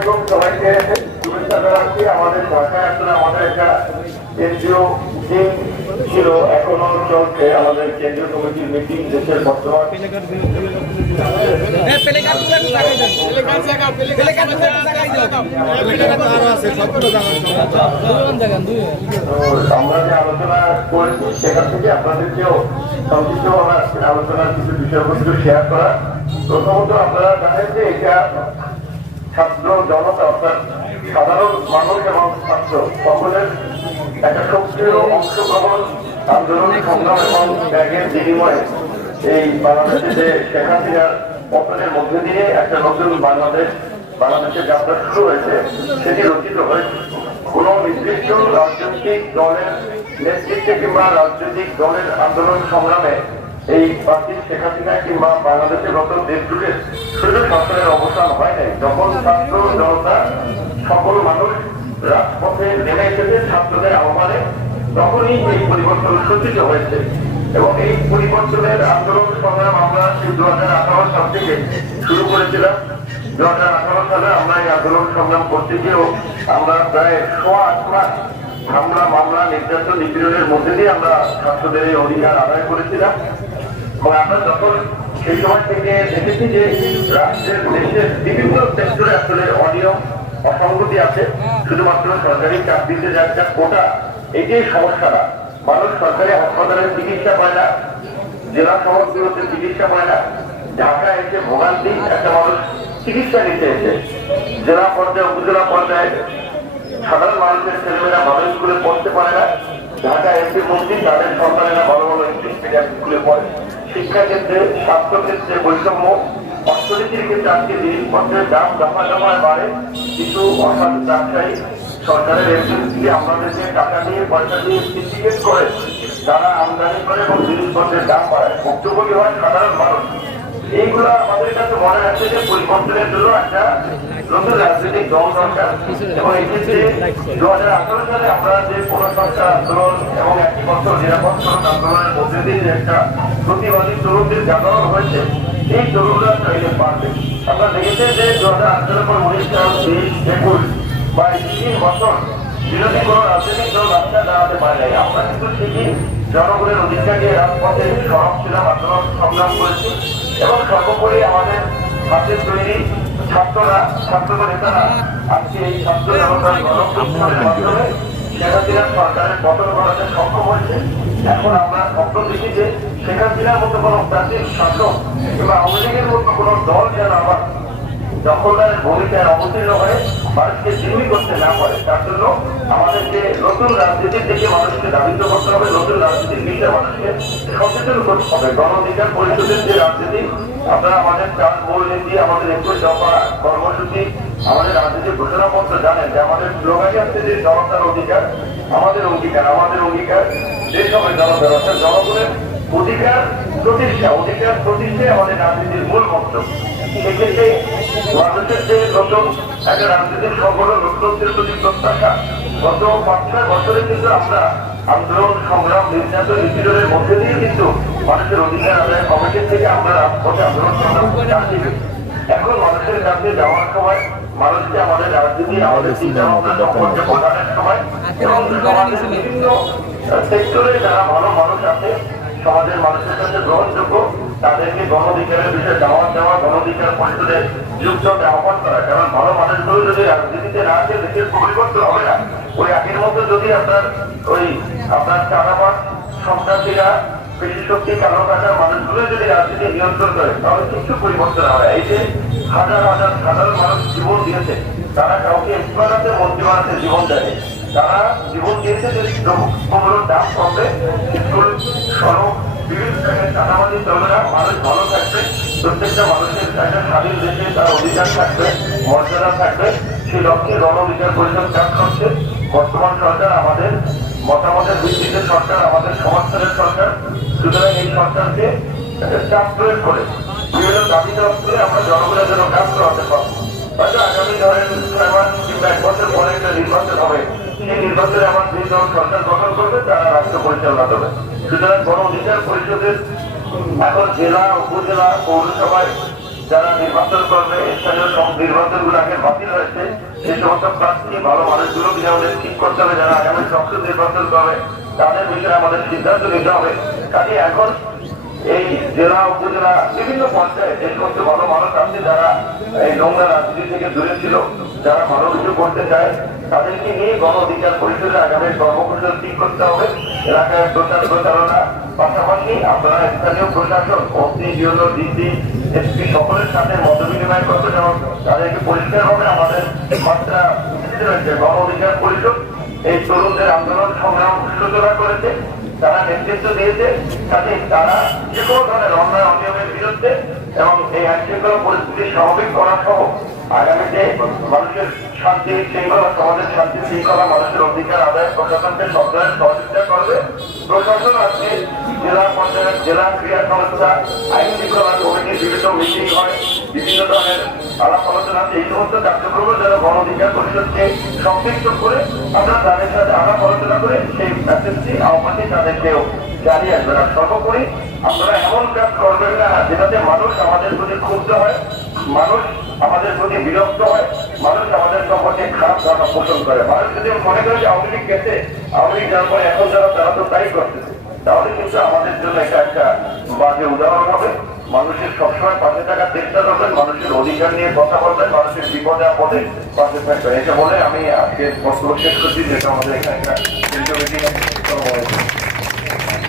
আলাইকুম সবাইকে শুভেচ্ছা জানাচ্ছি। আমাদের ঢাকায় আসলে আমাদের একটা কেন্দ্রীয় মিটিং ছিল এখনও চলছে। আমাদের কেন্দ্রীয় কমিটির মিটিং দেশের বর্তমান। তো আমরা যে আলোচনা করেছি সেখান থেকে আপনাদেরকেও আজকের আলোচনার কিছু বিষয়বস্তু শেয়ার করা। প্রথমত আপনারা জানেন যে এটা ছাত্র জনতা, অর্থাৎ সাধারণ মানুষ এবং ছাত্র সকলের একটা সক্রিয় অংশগ্রহণ, আন্দোলন সংগ্রাম এবং ব্যাগের বিনিময়ে এই বাংলাদেশে শেখ হাসিনার পতনের মধ্যে দিয়ে একটা নতুন বাংলাদেশ, বাংলাদেশের যাত্রা শুরু হয়েছে, সেটি রচিত হয়েছে। কোন নির্দিষ্ট রাজনৈতিক দলের নেতৃত্বে কিংবা রাজনৈতিক দলের আন্দোলন সংগ্রামে এই পার্টি শেখ হাসিনা কিংবা বাংলাদেশের গত দেশ জুড়ে শুধু সরকারের অবসান হয় নাই। যখন ছাত্র জনতা, সকল মানুষ রাজপথে নেমে এসেছে ছাত্রদের আহ্বানে, তখনই এই পরিবর্তন সূচিত হয়েছে এবং এই পরিবর্তনের আন্দোলন সংগ্রাম আমরা সেই দু হাজার আঠারো সাল থেকে শুরু করেছিলাম। দু হাজার আঠারো সালে আমরা এই আন্দোলন সংগ্রাম করতে গিয়েও আমরা প্রায় সোয়া আট মাস হামলা, মামলা, নির্যাতন, নিপীড়নের মধ্যে দিয়ে আমরা ছাত্রদের এই অধিকার আদায় করেছিলাম। এবং আমরা যখন সেই সময় থেকে দেখেছি যে রাষ্ট্রের দেশের বিভিন্ন সেক্টরে আসলে অনিয়ম অসঙ্গতি আছে শুধুমাত্র সরকারি চাকরিতে যা একটা কোটা এটাই সমস্যাটা মানুষ সরকারি হাসপাতালে চিকিৎসা পায় না জেলা শহরগুলোতে চিকিৎসা পায় না। ঢাকা এসে ভোগান্তি একটা মানুষ চিকিৎসা নিতে এসে জেলা পর্যায়ে উপজেলা পর্যায়ে সাধারণ মানুষের ছেলেমেয়েরা ভালো স্কুলে পড়তে পারে না। ঢাকা এসে মন্ত্রী তাদের সন্তানেরা ভালো ভালো ইংলিশ মিডিয়াম স্কুলে পড়ে। শিক্ষাক্ষেত্রে, স্বাস্থ্যক্ষেত্রে বৈষম্য, অর্থনীতির ক্ষেত্রে আজকে জিনিসপত্রের দাম দফা দফায় বাড়ে। কিন্তু অসাধু ব্যবসায়ী সরকারের এজেন্সি আমাদের যে টাকা নিয়ে পয়সা নিয়ে সিন্ডিকেট করে, তারা আমদানি করে এবং জিনিসপত্রের দাম বাড়ায়। ভুক্তভোগী হয় সাধারণ মানুষ। এইগুলো আমাদের কাছে মনে আছে যে পরিবর্তনের জন্য একটা নতুন রাজনৈতিক দল দরকার। এবং এক্ষেত্রে দু হাজার আঠারো সালে আমরা যে পুনঃসংস্কার আন্দোলন এবং একই বছর নিরাপদ আন্দোলনের মধ্যে দিয়ে যে একটা প্রতিবাদী তরুণদের জানানো হয়েছে, এই তরুণরা চাইলে পারবে। আমরা দেখেছি যে দু হাজার আঠারো পর উনিশ সাল বিশ একুশ বা তিন বছর বিরোধী কোনো রাজনৈতিক দল রাস্তা দাঁড়াতে পারে নাই। আমরা কিন্তু ঠিকই জনগণের অধিকার নিয়ে রাজপথে সড়ক ছিলাম, আন্দোলন সংগ্রাম করেছি। এবং সর্বোপরি আমাদের হাতের তৈরি ছাত্ররা ছাত্র নেতারা আজকে এই ছাত্র জনতার মাধ্যমে সরকারের পতন ঘটাতে সক্ষম হয়েছে। এখন আমরা স্বপ্ন দেখি যে শেখ হাসিনার মতো কোনো প্রাচীন শাসক কিংবা আওয়ামী লীগের মতো কোনো দল যেন আবার দখলদারের ভূমিকায় অবতীর্ণ হয়ে মানুষকে জিম্মি করতে না পারে, তার জন্য আমাদেরকে নতুন রাজনীতির দিকে মানুষকে দাবিত করতে হবে, নতুন রাজনীতির বিষয়ে মানুষকে সচেতন করতে হবে। গণ পরিষদের যে রাজনীতি, আপনারা আমাদের চার মূল নীতি, আমাদের একুশ দফা কর্মসূচি, আমাদের রাজনীতির ঘোষণাপত্র জানেন যে আমাদের স্লোগানই আছে যে জনতার অধিকার, আমাদের অঙ্গীকার আমাদের অঙ্গীকার যে সময় জনতার অর্থাৎ জনগণের অধিকার প্রতিষ্ঠা অধিকার প্রতিষ্ঠায় আমাদের রাজনীতির মূল মন্ত্র। সেক্ষেত্রে মানুষের যে নতুন একটা রাজনৈতিক সংগঠন নতুনত্বের প্রতি প্রত্যাশা গত পাঁচ ছয় বছরে কিন্তু আমরা আন্দোলন সংগ্রাম নির্যাতন নিপীড়নের মধ্যে দিয়ে কিন্তু মানুষের অধিকার আদায় কমিটির থেকে আমরা রাজপথে আন্দোলন সংগ্রাম এখন মানুষের কাছে যাওয়ার সময় মানুষকে আমাদের রাজনীতি আমাদের চিন্তা ভাবনা সম্পর্কে বোঝানোর সময় এবং সমাজের বিভিন্ন সেক্টরে যারা ভালো মানুষ আছে সমাজের মানুষের কাছে গ্রহণযোগ্য, তাদেরকে গণঅধিকারের বিষয়ে দাওয়াত দেওয়া গণঅধিকার পরিষদে যুক্ত আহ্বান করা, কারণ ভালো মানুষগুলো যদি রাজনীতিতে না আসে, দেশের পরিবর্তন হবে না। ওই আগের মতো যদি আপনার ওই আপনার চাঁদাবাদ সন্ত্রাসীরা বেশি শক্তি কালো টাকার মানুষগুলো যদি রাজনীতি নিয়ন্ত্রণ করে, তাহলে কিছু পরিবর্তন হয় এই যে হাজার হাজার সাধারণ মানুষ জীবন দিয়েছে, তারা কাউকে বানাতে মন্ত্রী বানাতে জীবন দেয় তারা জীবন দিয়েছে যে দ্রব্যগুলোর দাম কমবে, স্কুল মতামতের ভিত্তিতে সরকার আমাদের সমাজের সরকার। সুতরাং এই সরকারকে চাপ প্রয়োগ করে, বিভিন্ন দাবি দেওয়া করে আমরা জনগণের জন্য কাজ করাতে পারব। হয়তো আগামী ধরেন ছয় এক বছর পরে একটা নির্বাচন হবে। সেই নির্বাচনে আমার যে দল সরকার গঠন করবে তারা রাষ্ট্র পরিচালনা করবে সুতরাং গণ অধিকার পরিষদের এখন জেলা, উপজেলা, পৌরসভায় যারা নির্বাচন করবে, স্থানীয় সব নির্বাচনগুলো আগে বাতিল হয়েছে। সেই সমস্ত প্রার্থী, ভালো মানুষগুলোকে আমাদের ঠিক করতে হবে। যারা আগামী সংসদ নির্বাচন করবে, তাদের বিষয়ে আমাদের সিদ্ধান্ত নিতে হবে। কাজে এখন এই জেলা উপজেলা বিভিন্ন পর্যায়ে যে সমস্ত ভালো মানুষ আছে যারা এই নোংরা রাজনীতি থেকে দূরে ছিল, যারা ভালো কিছু করতে চায়, তাদেরকে নিয়ে গণ অধিকার পরিষদে আগামী কর্মপরিষদ ঠিক করতে হবে। এলাকায় প্রচার প্রচারণা পাশাপাশি আপনারা স্থানীয় প্রশাসন অগ্নি জিওলো ডিসি এসপি সকলের সাথে মত বিনিময় করতে যেমন তাদেরকে পরিষ্কারভাবে আমাদের মাত্রা রয়েছে। গণ অধিকার পরিষদ এই তরুণদের আন্দোলন সংগ্রাম সূচনা করেছে। তারা নেতৃত্ব দিয়েছে কাজে তারা যে কোনো ধরনের অন্যায় অনিয়মের বিরুদ্ধে এবং এই আইনশৃঙ্খলা পরিস্থিতি স্বাভাবিক করা সহ আগামীতে মানুষের শান্তি শৃঙ্খলা, সমাজের শান্তি শৃঙ্খলা, মানুষের অধিকার আদায়, প্রশাসনকে সব ধরনের সহযোগিতা করবে প্রশাসন আজকে জেলা পর্যায়ের জেলা ক্রিয়া সংস্থা, আইন শৃঙ্খলা কমিটির বিভিন্ন মিটিং হয়, বিভিন্ন ধরনের আলাপ আলোচনা। এই সমস্ত কার্যক্রমে যারা গণ অধিকার পরিষদকে সম্পৃক্ত করে আমরা তাদের সাথে আলাপ আলোচনা করে সেই মেসেজটি আহ্বানে তাদেরকেও জানিয়ে আসবেন আর সর্বোপরি আপনারা এমন কাজ করবেন না যেটাতে মানুষ আমাদের প্রতি ক্ষুব্ধ হয়, মানুষ আমাদের প্রতি বিরক্ত হয়, মানুষ আমাদের সম্পর্কে খারাপ ধারণা পোষণ করে। মানুষ যদি মনে করে যে আওয়ামী লীগ গেছে, আওয়ামী লীগ যাওয়ার পরে এখন যারা, তারা তো তাই করতেছে। তাহলে কিন্তু আমাদের জন্য এটা একটা বাজে উদাহরণ হবে। মানুষের সবসময় পাশে থাকার চেষ্টা করবেন, মানুষের অধিকার নিয়ে কথা বলবেন, মানুষের বিপদে আপদে পাশে থাকবেন। এটা বলে আমি আজকে বক্তব্য শেষ করছি, যেটা আমাদের এখানে একটা